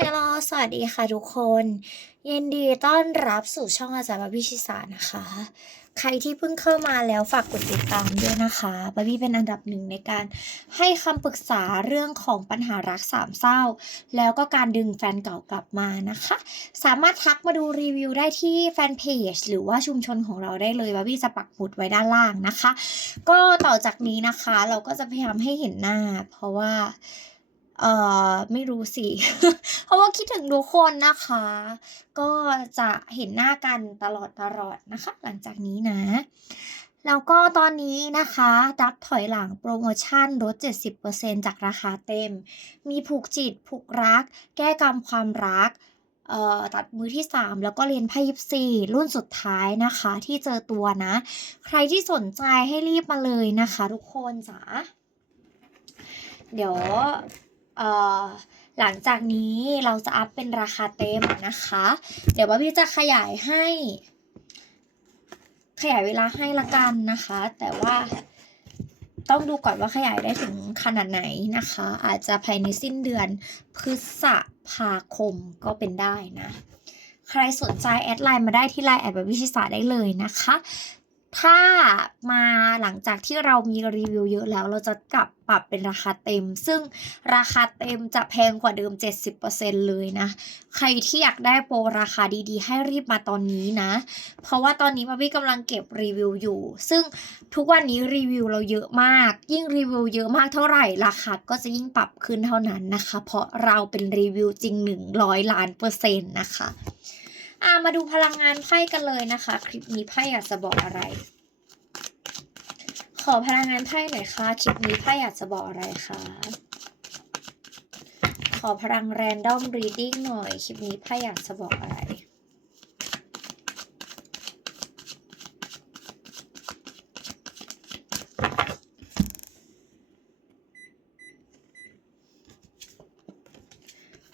ฮัลโหลสวัสดีค่ะทุกคน ยินดีต้อนรับสู่ช่องอาจารย์บาบี้ชิสานะคะ ใครที่เพิ่งเข้ามาแล้วฝากกดติดตามด้วยนะคะบาบี้เป็นอันดับหนึ่งในการให้คำปรึกษาเรื่องของปัญหารักสามเศร้า แล้วก็การดึงแฟนเก่ากลับมานะคะ สามารถทักมาดูรีวิวได้ที่แฟนเพจหรือว่าชุมชนของเราได้เลยบาบี้จะปักหมุดไว้ด้านล่างนะคะ ก็ต่อจากนี้นะคะเราก็จะพยายามให้เห็นหน้า เพราะว่า เอ่อ ไม่รู้สิ เพราะว่าคิดถึงทุกคนนะคะ ก็จะเห็นหน้ากันตลอดตลอดนะคะ หลังจากนี้นะ แล้วก็ตอนนี้นะคะดับถอยหลังโปรโมชั่นลด 70%จากราคาเต็ม มีผูกจิต ผูกรัก แก้กรรมความรักเอ่อตัดมือที่ 3 แล้วก็เรียนไพ่ยิปซีรุ่นสุดท้ายนะคะ ที่เจอตัวนะ ใครที่สนใจให้รีบมาเลยนะคะ ทุกคนจ๋าเดี๋ยว หลังจากนี้เราจะอัพเป็นราคาเต็มนะคะ เดี๋ยวว่าพี่จะขยายให้ ขยายเวลาให้ละกันนะคะ แต่ว่าต้องดูก่อนว่าขยายได้ถึงขนาดไหนนะคะ อาจจะภายในสิ้นเดือนพฤษภาคมก็เป็นได้นะ ใครสนใจแอดไลน์มาได้ที่ไลน์แอดแบบวิชิสาได้เลยนะคะ ถ้ามาหลังจากที่เรามีรีวิวเยอะแล้ว เราจะกลับปรับเป็นราคาเต็ม ซึ่งราคาเต็มจะแพงกว่าเดิม 70%เลยนะ ใครที่อยากได้โปรราคาดีๆ ให้รีบมาตอนนี้นะ เพราะว่าตอนนี้มาพี่กำลังเก็บรีวิวอยู่ ซึ่งทุกวันนี้รีวิวเราเยอะมาก ยิ่งรีวิวเยอะมากเท่าไหร่ ราคาก็จะยิ่งปรับขึ้นเท่านั้นนะคะ เพราะเราเป็นรีวิวจริง 100 ล้านเปอร์เซ็นต์นะคะ อ่ามาดูพลังงานไพ่กันเลยนะคะ คลิปนี้ไพ่อยากจะบอกอะไร ขอพลังงานไพ่หน่อยค่ะคลิปนี้ไพ่อยากจะบอกอะไรคะขอพลังแรนดอมรีดดิ้งหน่อยคลิปนี้ไพ่อยากจะบอกอะไร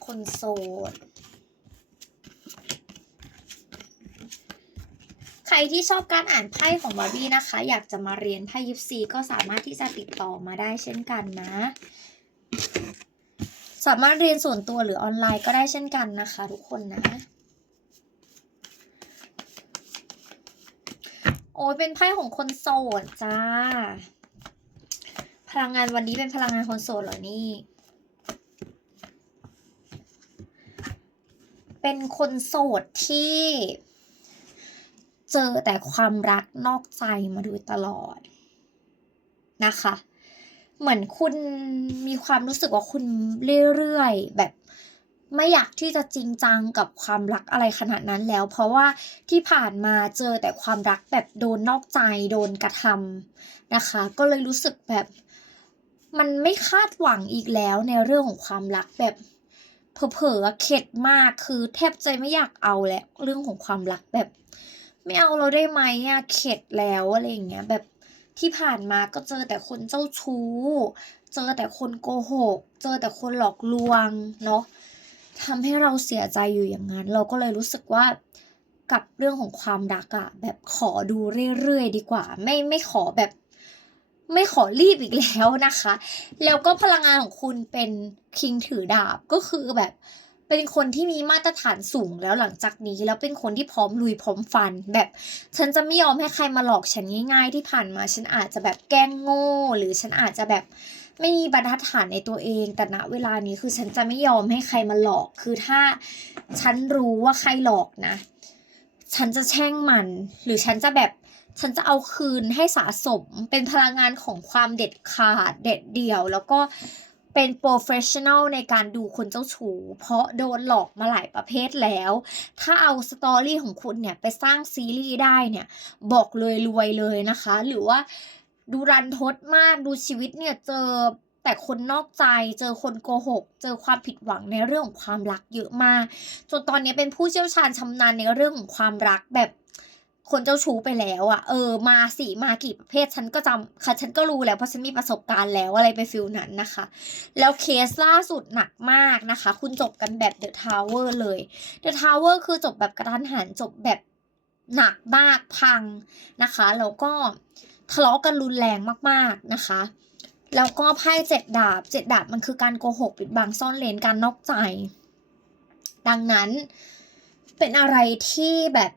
คนโสด ใค รที่ชอบการอ่านไพ่ของบาร์บี้นะคะ อยากจะมาเรียนไพ่ยิปซีก็สามารถที่จะติดต่อมาได้เช่นกันนะ สามารถเรียนส่วนตัวหรือออนไลน์ก็ได้เช่นกันนะคะ ทุกคนนะ โอ้ยเป็นไพ่ของคนโสดจ้า พลังงานวันนี้เป็นพลังงานคนโสดเหรอนี่เป็นคนโสดที่ เจอแต่ความรักนอกใจมาโดยตลอดนะคะ เหมือนคุณมีความรู้สึกว่าคุณเรื่อยๆแบบไม่อยากที่จะจริงจังกับความรักอะไรขนาดนั้นแล้ว เพราะว่าที่ผ่านมาเจอแต่ความรักแบบโดนนอกใจโดนกระทำนะคะ ก็เลยรู้สึกแบบมันไม่คาดหวังอีกแล้วในเรื่องของความรักแบบเผลอๆเข็ดมากคือแทบใจไม่อยากเอาแหละเรื่องของความรักแบบ ไม่เอาเราได้ไหมอะเข็ดแล้วอะไรอย่างเงี้ยแบบที่ผ่านมาก็เจอแต่คนเจ้าชู้ เจอแต่คนโกหก เจอแต่คนหลอกลวงเนาะทำให้เราเสียใจอยู่อย่างนั้น เราก็เลยรู้สึกว่ากับเรื่องของความรักอะแบบขอดูเรื่อยๆดีกว่า ไม่ไม่ขอแบบ ไม่ขอรีบอีกแล้วนะคะ แล้วก็พลังงานของคุณเป็นคิงถือดาบก็คือแบบ เป็นคนที่มีมาตรฐานสูงแล้วหลังจากนี้ แล้วเป็นคนที่พร้อมลุยพร้อมฟัน แบบฉันจะไม่ยอมให้ใครมาหลอกฉันง่าย ๆ ที่ผ่านมาฉันอาจจะแบบแกล้งโง่ หรือฉันอาจจะแบบไม่มีบรรทัดฐานในตัวเอง แต่ณเวลานี้คือฉันจะไม่ยอมให้ใครมาหลอก คือถ้าฉันรู้ว่าใครหลอกนะ ฉันจะแช่งมัน หรือฉันจะแบบฉันจะเอาคืนให้สะสมเป็นพลังงานของความเด็ดขาดเด็ดเดี่ยว แล้วก็ เป็นโปรเฟชชั่นอลในการดูคนเจ้าชู้เพราะโดนหลอกมาหลายประเภทแล้ว ถ้าเอาสตอรี่ของคุณเนี่ยไปสร้างซีรีส์ได้เนี่ย บอกเลยรวยเลยนะคะ หรือว่าดูรันทดมากดูชีวิตเนี่ยเจอแต่คนนอกใจเจอคนโกหก เจอความผิดหวังในเรื่องของความรักเยอะมาก จนตอนนี้เป็นผู้เชี่ยวชาญชำนาญในเรื่องของความรักแบบ คนเจ้าชู้ไปแล้วอะ่ะเออมาสี่มากี่ประเภทฉันก็จำค่ะฉันก็รู้แล้วเพราะฉันมีประสบการณ์แล้วอะไรไปฟิลนั้นนะคะ แล้วเคสล่าสุดหนักมากนะคะ คุณจบกันแบบเดอะทาวเวอร์เลยเดอะทาวเวอร์คือจบแบบกระทันหันจบแบบหนักมากพังนะคะแล้วก็ทะเลาะกันรุนแรงมากๆนะคะแล้วก็ไพ่เจ็ดดาบเจ็ดดาบมันคือการโกหกปิดบังซ่อนเลนการนอกใจ ดังนั้นเป็นอะไรที่แบบ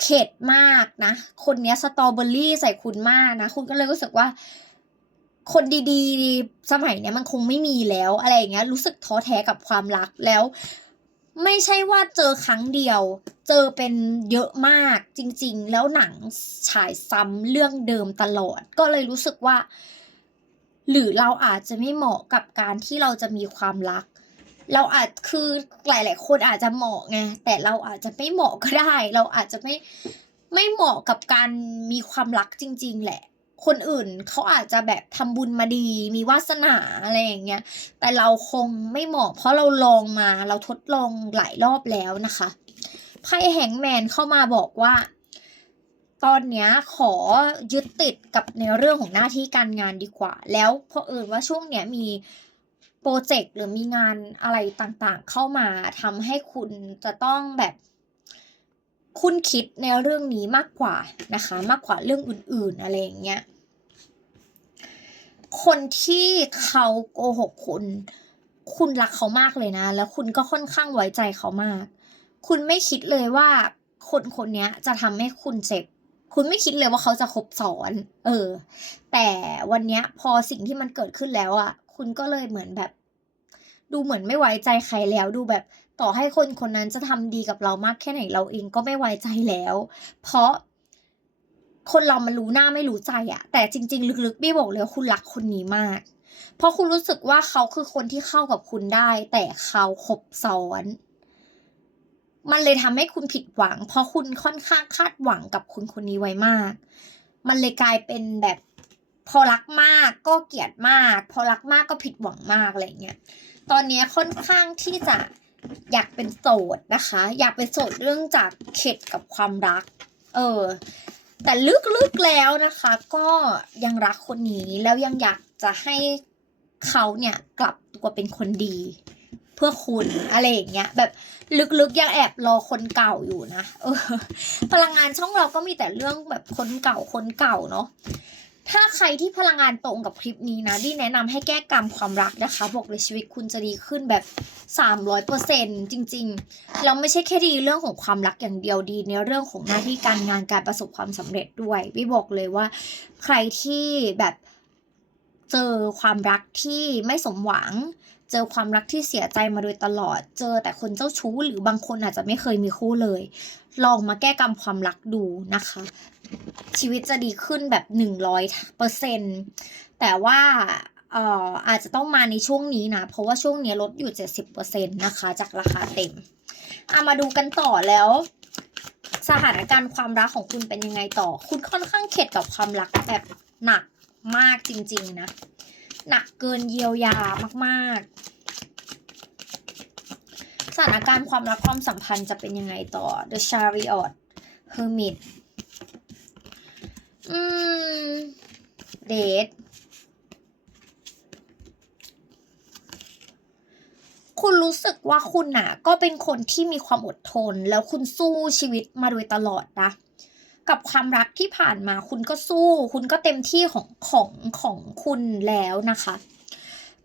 เข็ดมากนะ คนนี้สตรอเบอรี่ใส่คุณมากนะ คุณก็เลยรู้สึกว่า คนดีๆ สมัยเนี้ยมันคงไม่มีแล้วอะไรอย่างเงี้ย รู้สึกท้อแท้กับความรักแล้ว ไม่ใช่ว่าเจอครั้งเดียว เจอเป็นเยอะมากจริง ๆ แล้วหนังฉายซ้ำเรื่องเดิมตลอด ก็เลยรู้สึกว่า หรือเราอาจจะไม่เหมาะกับการที่เราจะมีความรัก เราอาจคือหลาย ๆ คนอาจจะเหมาะไงแต่เราอาจจะไม่เหมาะก็ได้ เราอาจจะไม่ไม่เหมาะกับการมีความรักจริง ๆ แหละ คนอื่นเขาอาจจะแบบทำบุญมาดี มีวาสนาอะไรอย่างเงี้ย แต่เราคงไม่เหมาะ เพราะเราลองมา เราทดลองหลายรอบแล้วนะคะไพ่แฮงแมนเข้ามาบอกว่า ตอนเนี้ยขอยึดติดกับในเรื่องของหน้าที่การงานดีกว่า แล้วเพราะเอิญว่าช่วงเนี้ยมี โปรเจกต์หรือมีงานอะไรต่างๆ เข้ามาทำให้คุณจะต้องแบบคุณคิดในเรื่องนี้มากกว่านะคะ มากกว่าเรื่องอื่นๆอะไรอย่างเงี้ยคนที่เขาโกหกคุณ คุณรักเขามากเลยนะ แล้วคุณก็ค่อนข้างไว้ใจเขามาก คุณไม่คิดเลยว่าคนคนนี้จะทำให้คุณเจ็บ คุณไม่คิดเลยว่าเขาจะคบซ้อน เออ แต่วันนี้พอสิ่งที่มันเกิดขึ้นแล้วอะ่ะ คุณก็เลยเหมือนแบบ ดูเหมือนไม่ไว้ใจใครแล้ว ดูแบบต่อให้คนคนนั้นจะทำดีกับเรามากแค่ไหนเราเองก็ไม่ไว้ใจแล้ว เพราะคนเรามันรู้หน้าไม่รู้ใจอะแต่จริง ๆ ลึกๆบี้บอกเลยว่าคุณรักคนนี้มาก เพราะคุณรู้สึกว่าเขาคือคนที่เข้ากับคุณได้ แต่เขาคบซ้อน มันเลยทำให้คุณผิดหวัง เพราะคุณค่อนข้างคาดหวังกับคนคนนี้ไว้มาก มันเลยกลายเป็นแบบ พอรักมากก็เกลียดมาก พอรักมากก็ผิดหวังมากอะไรเงี้ยตอนนี้ค่อนข้างที่จะอยากเป็นโสดนะคะ อยากเป็นโสดเรื่องจากเข็ดกับความรัก เออ แต่ลึกๆแล้วนะคะ ก็ยังรักคนนี้แล้วยังอยากจะให้เขาเนี่ยกลับตัวเป็นคนดี เพื่อคุณอะไรอย่างเงี้ยแบบลึกๆยังแอบรอคนเก่าอยู่นะเออพลังงานช่องเราก็มีแต่เรื่องแบบคนเก่าคนเก่าเนาะ ถ้าใครที่พลังงานตรงกับคลิปนี้นะที่แนะนำให้แก้กรรมความรักนะคะ บอกเลยชีวิตคุณจะดีขึ้นแบบสามร้อยเปอร์เซ็นจริงๆแล้วไม่ใช่แค่ดีเรื่องของความรักอย่างเดียวดี ในเรื่องของหน้าที่การงานการประสบความสำเร็จด้วยวิบอกเลยว่า ใครที่แบบเจอความรักที่ไม่สมหวัง เจอความรักที่เสียใจมาโดยตลอด เจอแต่คนเจ้าชู้หรือบางคนอาจจะไม่เคยมีคู่เลย ลองมาแก้กรรมความรักดูนะคะ ชีวิตจะดีขึ้นแบบหนึ่งร้อยเปอร์เซ็นแต่ว่าเอ่ออาจจะต้องมาในช่วงนี้นะ เพราะว่าช่วงนี้ลดอยู่เจ็ดสิบเปอร์เซ็นนะคะ จากราคาเต็มอามาดูกันต่อแล้ว สถานการณ์ความรักของคุณเป็นยังไงต่อ คุณค่อนข้างเข็ดกับความรักแบบหนักมากจริง ๆ นะ หนักเกินเยียวยามากๆ สถานการณ์ความรักความสัมพันธ์จะเป็นยังไงต่อ The Chariot Hermit อืมเดทคุณรู้สึกว่าคุณน่ะ ก็เป็นคนที่มีความอดทน แล้วคุณสู้ชีวิตมาโดยตลอดนะกับความรักที่ผ่านมาคุณก็สู้ คุณก็เต็มที่ของของของคุณแล้วนะคะ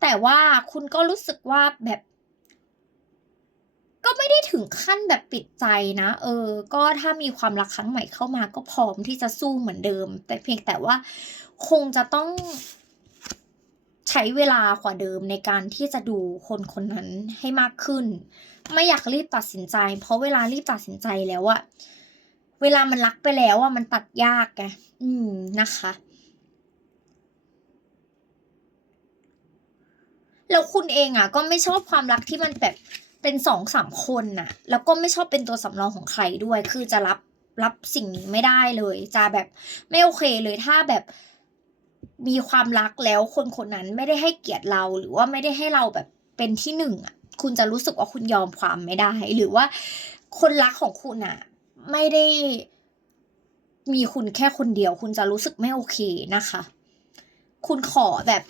แต่ว่าคุณก็รู้สึกว่าแบบ ก็ไม่ได้ถึงขั้นแบบปิดใจนะ เออ ก็ถ้ามีความรักครั้งใหม่เข้ามาก็พร้อมที่จะสู้เหมือนเดิม แต่เพียงแต่ว่าคงจะต้องใช้เวลากว่าเดิมในการที่จะดูคนคนนั้นให้มากขึ้น ไม่อยากรีบตัดสินใจ เพราะเวลารีบตัดสินใจแล้วอะเวลามันรักไปแล้วอะมันตัดยากไงอืมนะคะ แล้วคุณเองอะก็ไม่ชอบความรักที่มันแบบ เป็นสองสามคนน่ะ แล้วก็ไม่ชอบเป็นตัวสำรองของใครด้วย คือจะรับรับสิ่งนี้ไม่ได้เลย จะแบบไม่โอเคเลยถ้าแบบมีความรักแล้วคนคนนั้นไม่ได้ให้เกียรติเรา หรือว่าไม่ได้ให้เราแบบเป็นที่หนึ่งอะ คุณจะรู้สึกว่าคุณยอมความไม่ได้ หรือว่าคนรักของคุณอะ ไม่ได้มีคุณแค่คนเดียว คุณจะรู้สึกไม่โอเคนะคะ คุณขอแบบ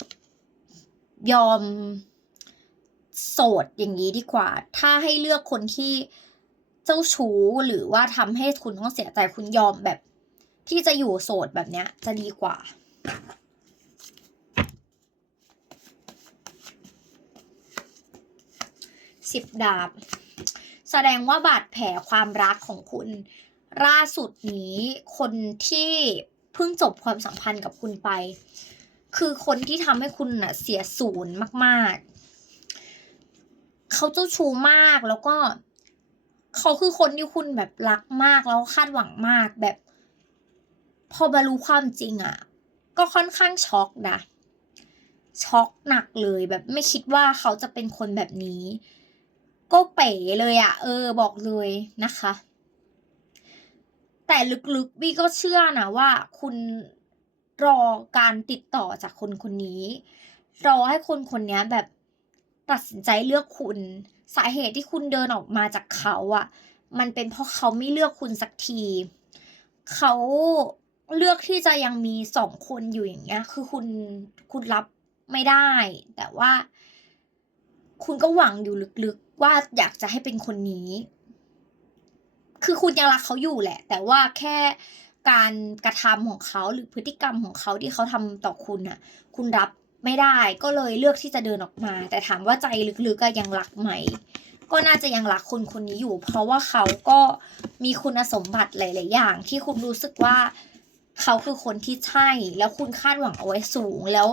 ยอม โสดอย่างนี้ดีกว่า ถ้าให้เลือกคนที่เจ้าชู้หรือว่าทำให้คุณต้องเสียใจคุณยอมแบบ ที่จะอยู่โสดแบบเนี้ย จะดีกว่าสิบดาบ แสดงว่าบาดแผลความรักของคุณล่าสุดนี้คนที่เพิ่งจบความสัมพันธ์กับคุณไป คือคนที่ทำให้คุณน่ะเสียศูนย์มาก ๆ เขาเจ้าชู้มากแล้วก็ เขาคือคนที่คุณแบบรักมากแล้วคาดหวังมากแบบ พอมารู้ความจริงอะ่ะ ก็ค่อนข้างช็อกนะช็อกหนักเลยแบบไม่คิดว่าเขาจะเป็นคนแบบนี้ ก็เป๋เลยอะ่ะ เออบอกเลยนะคะ แต่ลึกๆบี้ก็เชื่อนะว่าคุณรอการติดต่อจากคนคนนี้ รอให้คนคนนี้แบบ ตัดสินใจเลือกคุณ สาเหตุที่คุณเดินออกมาจากเขาอะ่ะ มันเป็นเพราะเขาไม่เลือกคุณสักที เขาเลือกที่จะยังมีสองคนอยู่อย่างเงี้ย คือคุณคุณรับไม่ได้ แต่ว่า คุณก็หวังอยู่ลึกๆว่าอยากจะให้เป็นคนนี้ คือคุณยังรักเขาอยู่แหละ แต่ว่าแค่การกระทำของเขาหรือพฤติกรรมของเขาที่เขาทำต่อคุณน่ะ คุณรับ ไม่ได้ก็เลยเลือกที่จะเดินออกมา แต่ถามว่าใจลึกๆก็ยังรักไหม ก็น่าจะยังรักคนคนนี้อยู่ เพราะว่าเขาก็มีคุณสมบัติหลาย ๆ อย่าง ที่คุณรู้สึกว่าเขาคือคนที่ใช่ แล้วคุณคาดหวังเอาไว้สูง แล้ว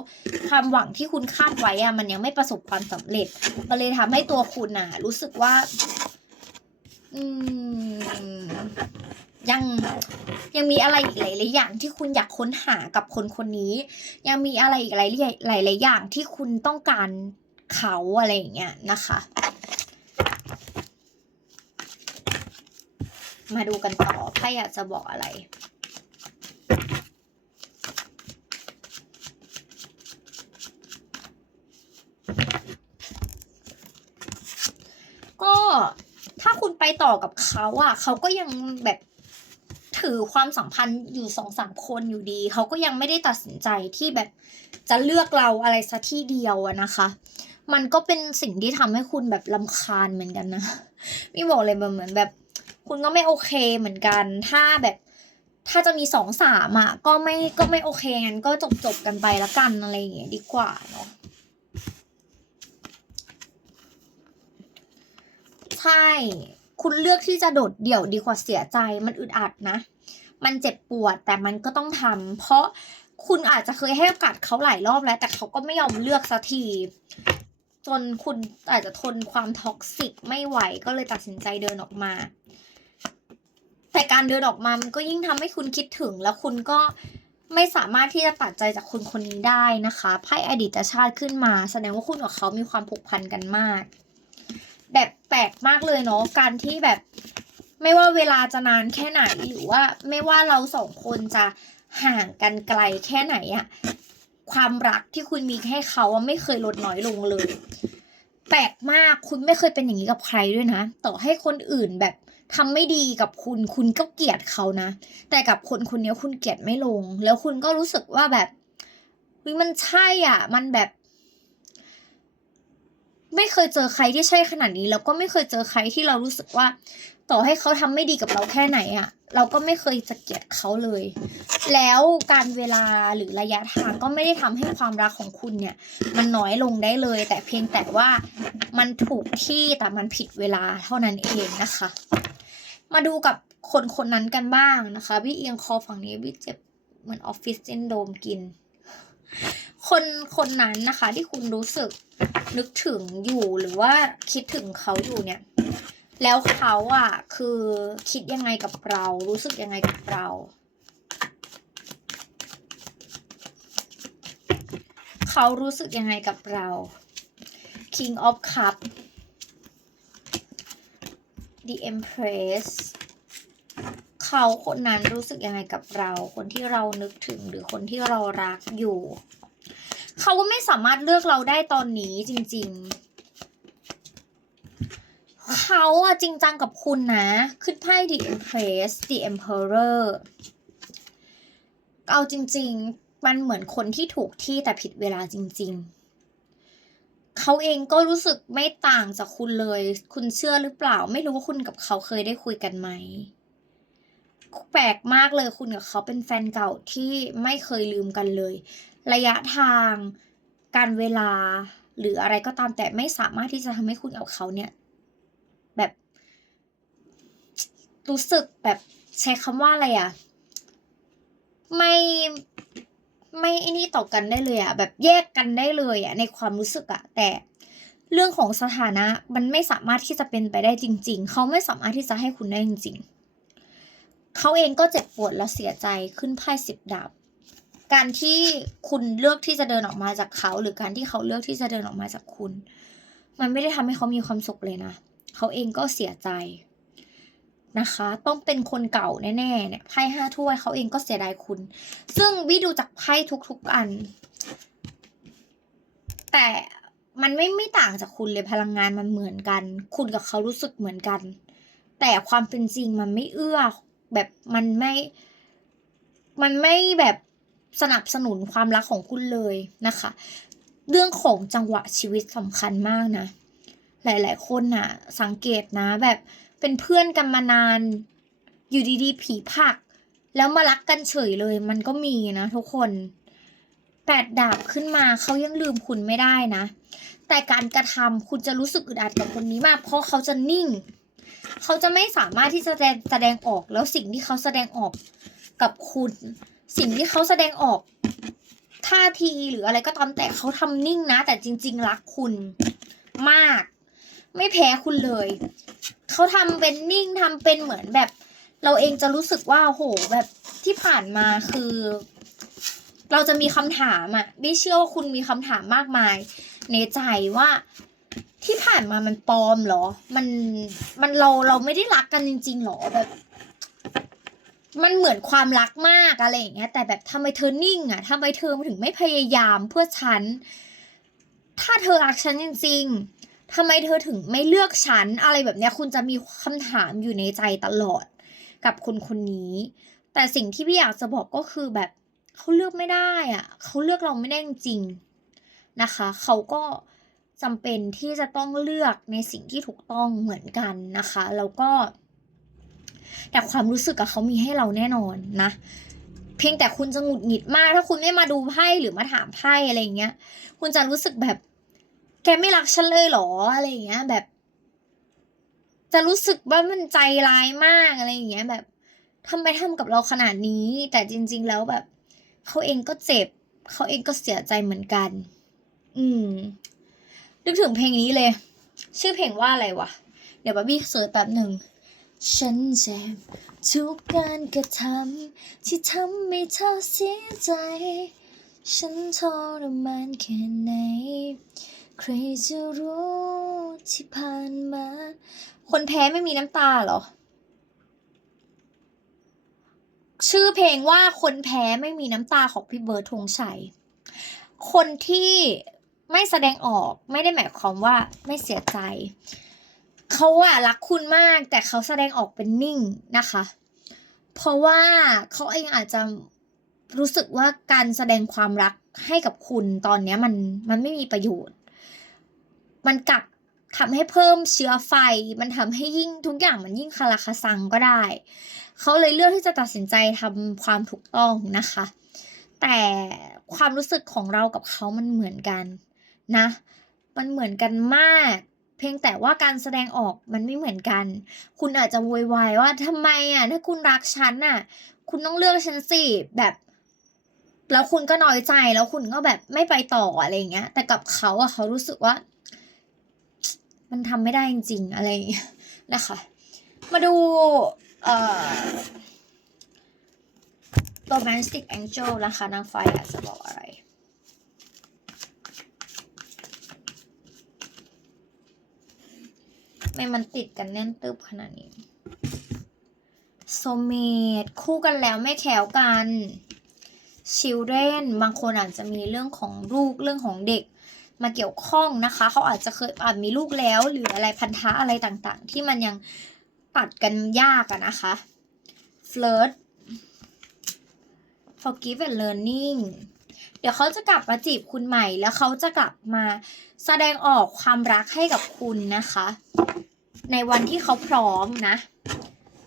ความหวังที่คุณคาดไว้อะมันยังไม่ประสบความสำเร็จก็เลยทำให้ตัวคุณน่ะรู้สึกว่า อืม ยังยังมีอะไรอีกหลายๆอย่างที่คุณอยากค้นหากับคนคนนี้ ยังมีอะไรอีกหลายหลายหลายอย่างที่คุณต้องการเขาอะไรอย่างเงี้ยนะคะ มาดูกันต่อไพ่อยากจะบอกอะไรก็ถ้าคุณไปต่อกับเขาอะเขาก็ยังแบบ ถือความสัมพันธ์อยู่สองสามคนอยู่ดี เขาก็ยังไม่ได้ตัดสินใจที่แบบจะเลือกเราอะไรสักที่เดียวอะนะคะ มันก็เป็นสิ่งที่ทำให้คุณแบบลำคาญเหมือนกันนะไม่บอกเลยมันเหมือนแบบ คุณก็ไม่โอเคเหมือนกัน ถ้าแบบถ้าจะมีสองสามอะก็ไม่ก็ไม่โอเคงั้นก็จบจบกันไปละกันอะไรอย่างเงี้ยดีกว่าเนาะใช่ คุณเลือกที่จะโดดเดี่ยวดีกว่าเสียใจมันอึดอัดนะ มันเจ็บปวดแต่มันก็ต้องทำเพราะคุณอาจจะเคยให้โอกาสเขาหลายรอบแล้ว แต่เขาก็ไม่ยอมเลือกสักทีจนคุณอาจจะทนความท็อกซิกไม่ไหวก็เลยตัดสินใจเดินออกมา แต่การเดินออกมามันก็ยิ่งทำให้คุณคิดถึง แล้วคุณก็ไม่สามารถที่จะตัดใจจากคนคนนี้ได้นะคะไพ่อดีตชาติขึ้นมา แสดงว่าคุณกับเขามีความผูกพันกันมาก แบบแปลกมากเลยเนาะการที่แบบ ไม่ว่าเวลาจะนานแค่ไหนหรือว่าไม่ว่าเราสองคนจะห่างกันไกลแค่ไหนอะความรักที่คุณมีให้เขาไม่เคยลดน้อยลงเลย แปลกมากคุณไม่เคยเป็นอย่างนี้กับใครด้วยนะ ต่อให้คนอื่นแบบทำไม่ดีกับคุณคุณก็เกลียดเขานะ แต่กับคนคนนี้คุณเกลียดไม่ลง แล้วคุณก็รู้สึกว่าแบบมันใช่อะ มันแบบ ไม่เคยเจอใครที่ใช่ขนาดนี้ แล้วก็ไม่เคยเจอใครที่เรารู้สึกว่า ต่อให้เขาทำไม่ดีกับเราแค่ไหนอะเราก็ไม่เคยจะเกลียดเขาเลย แล้วการเวลาหรือระยะทางก็ไม่ได้ทำให้ความรักของคุณเนี่ย มันน้อยลงได้เลย แต่เพียงแต่ว่ามันถูกที่แต่มันผิดเวลาเท่านั้นเองนะคะ มาดูกับคนคนนั้นกันบ้างนะคะพี่เอียงคอฝั่งนี้พี่เจ็บเหมือนออฟฟิศซินโดรมกิน คนคนนั้นนะคะ ที่คุณรู้สึกนึกถึงอยู่หรือว่าคิดถึงเขาอยู่เนี่ย แล้วเขาอะ คือคิดยังไงกับเรา รู้สึกยังไงกับเรา เขารู้สึกยังไงกับเรา King of Cup The Empress เขาคนนั้นรู้สึกยังไงกับเรา คนที่เรานึกถึงหรือคนที่เรารักอยู่ เขาก็ไม่สามารถเลือกเราได้ตอนนี้จริง ๆ เขาอะจริงจังกับคุณนะ ขึ้นไพ่ The Empress The Emperor เอาจริง ๆ มันเหมือนคนที่ถูกที่แต่ผิดเวลาจริง ๆ เขาเองก็รู้สึกไม่ต่างจากคุณเลย คุณเชื่อหรือเปล่า ไม่รู้ว่าคุณกับเขาเคยได้คุยกันไหม แปลกมากเลยคุณกับเขาเป็นแฟนเก่าที่ไม่เคยลืมกันเลย ระยะทาง การเวลา หรืออะไรก็ตามแต่ไม่สามารถที่จะทำให้คุณกับเขาเนี่ย แบบ รู้สึกแบบใช้คำว่าอะไรอะไม่ไม่ไอ้นี่ต่อกันได้เลยอะแบบแยกกันได้เลยอะในความรู้สึกอะแต่เรื่องของสถานะมันไม่สามารถที่จะเป็นไปได้จริง ๆ เขาไม่สามารถที่จะให้คุณได้จริง ๆ เขาเองก็เจ็บปวดและเสียใจขึ้นไพ่สิบดาบการที่คุณเลือกที่จะเดินออกมาจากเขา หรือการที่เขาเลือกที่จะเดินออกมาจากคุณ มันไม่ได้ทำให้เขามีความสุขเลยนะ เขาเองก็เสียใจ นะคะ ต้องเป็นคนเก่าแน่ๆเนี่ยไพ่ห้าถ้วยเขาเองก็เสียดายคุณ ซึ่งวิดูจากไพ่ทุกๆอัน แต่มันไม่ไม่ต่างจากคุณเลยพลังงานมันเหมือนกัน คุณกับเขารู้สึกเหมือนกัน แต่ความเป็นจริงมันไม่เอื้อแบบมันไม่ มันไม่แบบสนับสนุนความรักของคุณเลยนะคะ เรื่องของจังหวะชีวิตสำคัญมากนะ หลาย ๆ คนน่ะ สังเกตนะแบบ เป็นเพื่อนกันมานาน อยู่ดีๆ ผีผัก แล้วมารักกันเฉยเลยมันก็มีนะทุกคนแปดดาบขึ้นมาเขายังลืมคุณไม่ได้นะ แต่การกระทำคุณจะรู้สึกอึดอัดกับคนนี้มาก เพราะเขาจะนิ่ง เขาจะไม่สามารถที่จะแสดงแสดงออกแล้วสิ่งที่เขาแสดงออกกับคุณ สิ่งที่เขาแสดงออกท่าทีหรืออะไรก็ตามแต่เขาทำนิ่งนะ แต่จริง ๆ รักคุณมาก ไม่แพ้คุณเลย เขาทำเป็นนิ่งทำเป็นเหมือนแบบ เราเองจะรู้สึกว่าโหแบบที่ผ่านมาคือ เราจะมีคำถามอะไม่เชื่อว่าคุณมีคำถามมากมาย ในใจว่าที่ผ่านมามันปลอมเหรอ มันมันเราเราไม่ได้รักกันจริง ๆหรอแบบมันเหมือนความรักมากอะไรอย่างเงี้ย แต่แบบทำไมเธอนิ่งอะทำไมเธอถึงไม่พยายามเพื่อฉัน ถ้าเธอรักฉันจริงๆ ทำไมเธอถึงไม่เลือกฉัน อะไรแบบเนี้ยคุณจะมีคำถามอยู่ในใจตลอดกับคนคนนี้ แต่สิ่งที่พี่อยากจะบอกก็คือแบบเขาเลือกไม่ได้อะเขาเลือกเราไม่ได้จริงนะคะ เขาก็จำเป็นที่จะต้องเลือกในสิ่งที่ถูกต้องเหมือนกันนะคะ แล้วก็ แต่ความรู้สึกกับเขามีให้เราแน่นอนนะ เพียงแต่คุณจะหงุดหงิดมาก ถ้าคุณไม่มาดูไพ่หรือมาถามไพ่อะไรอย่างเงี้ย คุณจะรู้สึกแบบ แกไม่รักฉันเลยเหรออะไรอย่างเงี้ย แบบ จะรู้สึกว่ามันใจร้ายมากอะไรอย่างเงี้ย แบบทำไมทำกับเราขนาดนี้ แต่จริง ๆ แล้วแบบเขาเองก็เจ็บเขาเองก็เสียใจเหมือนกัน อืม นึกถึงเพลงนี้เลย ชื่อเพลงว่าอะไรวะ เดี๋ยวบาบี้เสิร์ชแป๊บหนึ่ง ฉันเจ็บทุกการกระทำที่ทำให้เธอเสียใจ ฉันทรมานแค่ไหน ใครจะรู้ที่ผ่านมา คนแพ้ไม่มีน้ำตาเหรอ ชื่อเพลงว่าคนแพ้ไม่มีน้ำตาของพี่เบิร์ดธงชัย คนที่ไม่แสดงออกไม่ได้หมายความว่าไม่เสียใจ เขาอะรักคุณมากแต่เขาแสดงออกเป็นนิ่งนะคะ เพราะว่าเขาเองอาจจะรู้สึกว่าการแสดงความรักให้กับคุณตอนนี้มันมันไม่มีประโยชน์ มันกลับทำให้เพิ่มเชื้อไฟ มันทำให้ยิ่งทุกอย่างมันยิ่งคาราคาซังก็ได้ เขาเลยเลือกที่จะตัดสินใจทำความถูกต้องนะคะ แต่ความรู้สึกของเรากับเขามันเหมือนกันนะ มันเหมือนกันมาก เพียงแต่ว่าการแสดงออกมันไม่เหมือนกัน คุณอาจจะโวยวายว่าทำไมอะถ้าคุณรักฉันอะ คุณต้องเลือกฉันสิแบบแล้วคุณก็น้อยใจแล้วคุณก็แบบไม่ไปต่ออะไรอย่างเงี้ย แต่กับเขาอะเขารู้สึกว่า มันทำไม่ได้จริงๆอะไรนะคะ มาดูเอ่อ romantic angel นะคะนางฟ้าอยากจะบอกอะไรไม่มันติดกันแน่นตึบขนาดนี้โซเมดคู่กันแล้วไม่แขวกันชิลเ r นบางคนอาจจะมีเรื่องของลูกเรื่องของเด็ก มาเกี่ยวข้องนะคะ เขาอาจจะเคยอาจมีลูกแล้ว หรืออะไรพันธะอะไรต่างๆ ที่มันยังตัดกันยากอะนะคะ flirt forgive and learning เดี๋ยวเขาจะกลับมาจีบคุณใหม่ แล้วเขาจะกลับมาแสดงออกความรักให้กับคุณนะคะ ในวันที่เขาพร้อมนะ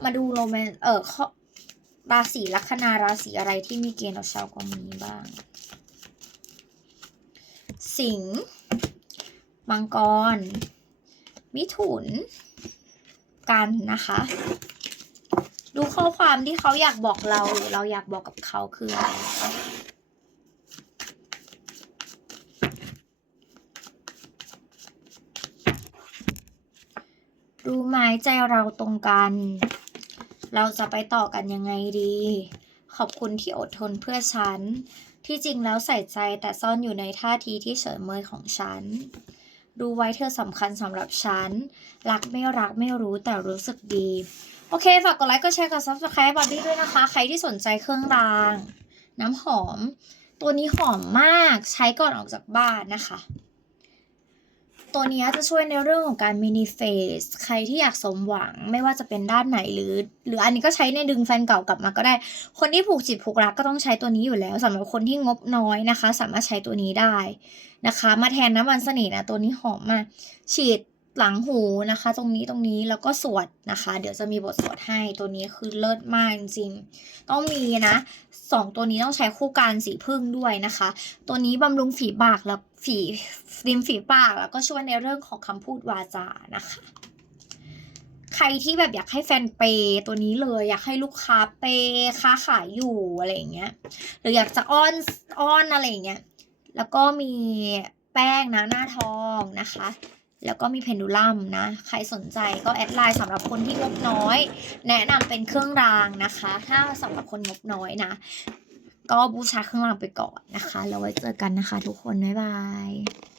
มาดูโรแมนเออเขาราศีลัคนาราศีอะไรที่มีเกณฑ์เอาชาวกองนี้บ้าง สิงห์มังกร มิถุน กันนะคะ ดูข้อความที่เขาอยากบอกเราหรือเราอยากบอกกับเขาคืออะไรรู้ไหมใจเราตรงกัน เราจะไปต่อกันยังไงดี ขอบคุณที่อดทนเพื่อฉัน ที่จริงแล้วใส่ใจแต่ซ่อนอยู่ในท่าทีที่เฉยเมยของฉัน รู้ไว้เธอสำคัญสำหรับฉัน รักไม่รักไม่รู้แต่รู้สึกดี โอเค ฝากกดไลค์กดแชร์กด subscribe บอดี้ด้วยนะคะ ใครที่สนใจเครื่องราง น้ำหอม ตัวนี้หอมมากใช้ก่อนออกจากบ้านนะคะ ตัวนี้จะช่วยในเรื่องของการมินิเฟสใครที่อยากสมหวังไม่ว่าจะเป็นด้านไหนหรือ หรืออันนี้ก็ใช้ในดึงแฟนเก่ากลับมาก็ได้ คนที่ผูกจิตผูกรักก็ต้องใช้ตัวนี้อยู่แล้วสำหรับคนที่งบน้อยนะคะ สามารถใช้ตัวนี้ได้นะคะ มาแทนน้ำมันเสน่ห์นะตัวนี้หอมมากฉีด หลังหูนะคะ ตรงนี้ตรงนี้แล้วก็สวดนะคะ เดี๋ยวจะมีบทสวดให้ตัวนี้คือเลิศมากจริงต้องมีนะสองตัวนี้ต้องใช้คู่กันสีพึ่งด้วยนะคะ ตัวนี้บำรุงฝีปากแล้วฝีริมฝีปากแล้วก็ช่วยในเรื่องของคำพูดวาจานะคะ ใครที่แบบอยากให้แฟนเปย์ตัวนี้เลยอยากให้ลูกค้าเปย์ค้าขายอยู่อะไรอย่างเงี้ยหรืออยากจะอ้อนอ้อนอะไรอย่างเงี้ยแล้วก็มีแป้งนะหน้าทองนะคะ แล้วก็มีเพนดูลัมนะ ใครสนใจก็แอดไลน์สำหรับคนที่งบน้อย แนะนำเป็นเครื่องรางนะคะ ถ้าสำหรับคนงบน้อยนะ ก็บูชาเครื่องรางไปก่อนนะคะ แล้วไว้เจอกันนะคะ ทุกคน บ๊ายบาย